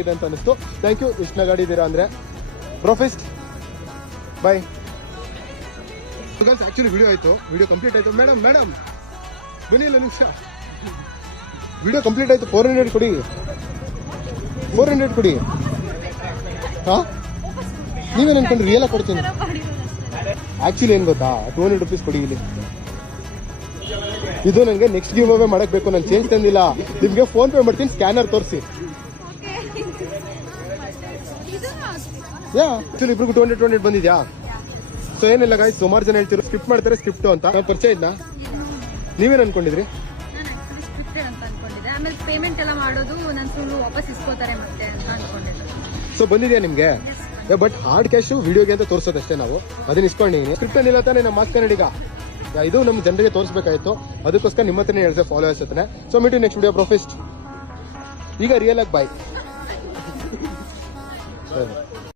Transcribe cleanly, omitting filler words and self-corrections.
ಇದೆ ಅಂತ ಅನಿಸ್ತು. Thank you. ಇಷ್ಟ ಗಾಡಿ ಇದ್ದೀರಾ ಅಂದ್ರೆ ಪ್ರೊಫೆಸ್ಟ್ ಬಾಯ್. ಆಕ್ಚುಲಿ ವಿಡಿಯೋ ಆಯ್ತು, ವಿಡಿಯೋ ಕಂಪ್ಲೀಟ್ ಆಯ್ತು. ಮೇಡಮ್ ಬನ್ನಿ ಇಲ್ಲ ನಿಮಿಷ. ವಿಡಿಯೋ ಕಂಪ್ಲೀಟ್ ಆಯ್ತು. 400 ಕೊಡಿ, 400 ಕೊಡಿ. ಹಾ ನೀವೇನು ಅನ್ಕೊಂಡ್ರಿ? ರಿಯಲ್ ಆಗಿ ಕೊಡ್ತೀನಿ. ಆಕ್ಚುಲಿ ಏನ್ ಗೊತ್ತಾ, 200 ರುಪೀಸ್ ಕೊಡಿ ಇಲ್ಲಿ. ಇದು ನನಗೆ ನೆಕ್ಸ್ಟ್ ಗಿವ್ ಅವೇ ಮಾಡಕ್ ಬೇಕು. ನಾನು ಚೇಂಜ್ ತಂದಿಲ್ಲ. ನಿಮ್ಗೆ ಫೋನ್ ಪೇ ಮಾಡ್ತೀನಿ, ಸ್ಕ್ಯಾನರ್ ತೋರಿಸಿ. ಆಕ್ಚುಲಿ ಇಬ್ರಿಗೂ 200 ಬಂದಿದ್ಯಾ? ಸೊ ಏನಿಲ್ಲ ಗಾಯ್ಸ್, ಸುಮಾರು ಜನ ಹೇಳ್ತಿರೋ ಸ್ಕಿಪ್ ಮಾಡ್ತಾರೆ ಸ್ಕ್ರಿಪ್ಟ್ ಅಂತ. ನಾನು ಪರಿಚಯ ಇದ್ನಾ? ನೀವೇನ್ ಅನ್ಕೊಂಡಿದ್ರಿ? ಪೇಮೆಂಟ್ ಎಲ್ಲ ಮಾಡೋದು ನನ್ನ ಸುಳ್ಳು ವಾಪಸ್ ಇಸ್ಕೋತಾರೆ ಮತ್ತೆ ಅಂತ ಅನ್ಕೊಂಡಿದ್ದೆ. ಸೊ ಬಂದಿದ್ಯಾ ನಿಮ್ಗೆ? ಬಟ್ ಹಾರ್ಡ್ ಕ್ಯಾಶ್ ವಿಡಿಯೋಗೆ ಅಂತ ತೋರಿಸೋದಷ್ಟೇ. ನಾವು ಅದನ್ನ ಇಸ್ಕೊಂಡಿದ್ದೀನಿ. ಸ್ಕ್ರಿಪ್ಟ್ ಏನಿಲ್ಲ ತಾನೆ ನಮ್ಮ ಮಾಸ್ ಕನ್ನಡಿಗ. ಇದು ನಮ್ಮ ಜನರಿಗೆ ತೋರಿಸಬೇಕಾಯ್ತು, ಅದಕ್ಕೋಸ್ಕರ ನಿಮ್ಮ ಹತ್ರನೇ ಹೇಳಿದೆ ಫಾಲೋವರ್ಸ್ ಹತ್ರನೇ. ಸೊ ಮೀಟು ನೆಕ್ಸ್ಟ್ ವಿಡಿಯೋ ಪ್ರೊಫೆಸ್ಟ್. ಈಗ ರಿಯಲ್ ಆಗಿ ಬಾಯ್.